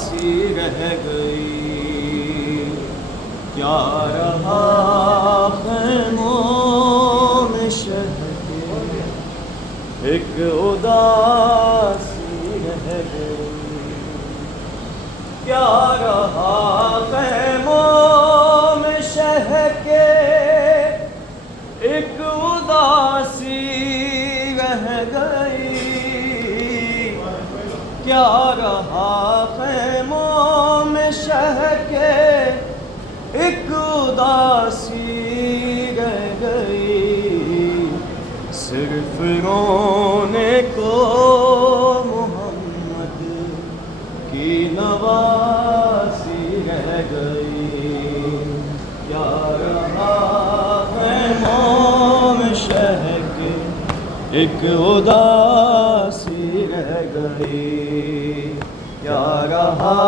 سی رہ گئی، کیا رہا خیموں میں شہ کے، ایک اداسی رہ گئی، کیا رہا خیموں میں شہ کے، ایک اداسی رہ گئی، کیا رہا خیموں میں شہ کے، ایک اداسی رہ گئی، صرف رونے کو محمد کی نواسی رہ گئی، کیا رہا خیموں میں شہ کے، ایک اداسی رہ گئی، کیا رہا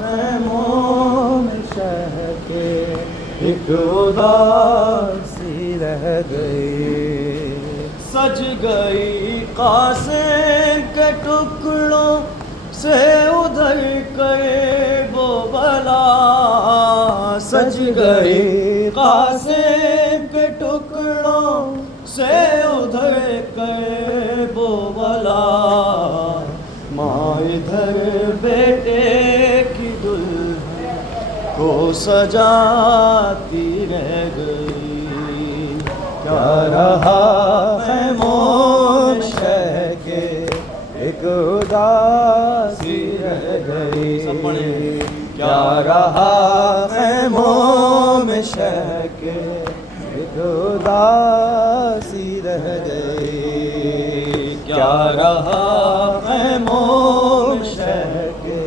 خیموں میں شہ کے، ایک اداسی رہ گئی، سج گئی قاسم کے ٹکڑوں سے ادھر کرے وہ بلا، سج گئی قاسم کے ٹکڑوں سے ادھر کرے وہ بلا، ماں ادھر بیٹے کی دلہن کو سجاتی رہ گئی، کیا رہا خیموں میں شہ کے، ایک اداسی رہ گئی، کیا رہا خیموں میں شہ کے، ایک اداسی رہ گئی، کیا رہا خیموں میں شہ کے،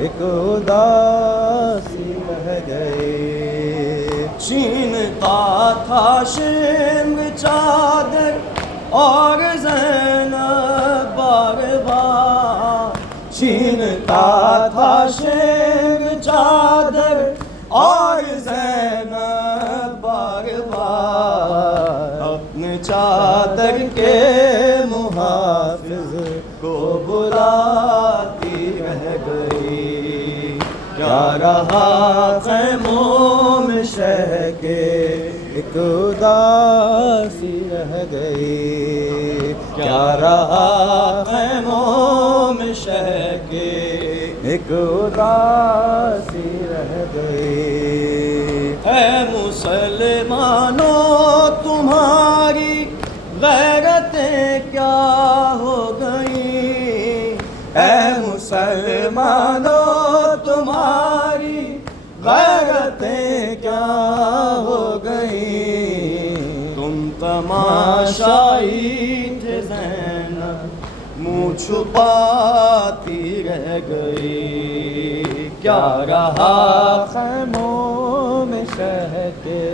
ایک اداسی رہ گئی، چھینتا تھا شمر چادر اور زینب بار بار، چھینتا تھا شمر چادر اور زینب بار بار، اپنے چادر کے محافظ کو بلاتی رہ گئی، کیا رہا خیموں میں شہ کے، ایک اداسی رہ گئی، کیا رہا خیموں میں شہ کے، ایک اداسی رہ گئی، اے مسلمانوں تمہاری غیرتیں کیا ہو گئیں، اے مسلمانوں تمہاری غیرتیں کیا ہو گئیں، تم تماشائی تھے زینب منہ چھپاتی رہ گئی، کیا رہا خیموں میں شہ کے،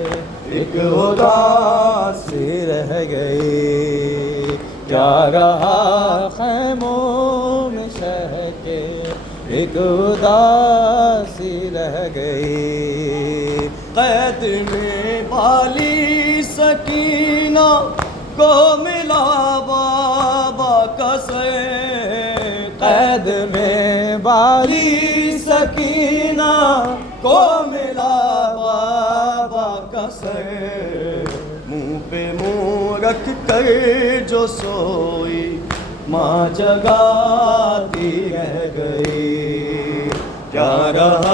ایک اداسی رہ گئی، کیا رہا خیموں میں شہ کے، ایک اداسی رہ گئی، قید میں بالی سکینہ کو ملا بابا کا سر، قید میں بالی سکینہ کو ملا بابا کا سر، منہ پہ منہ رکھ کر جو سوئی ماں جگاتی رہ گئی، کیا رہا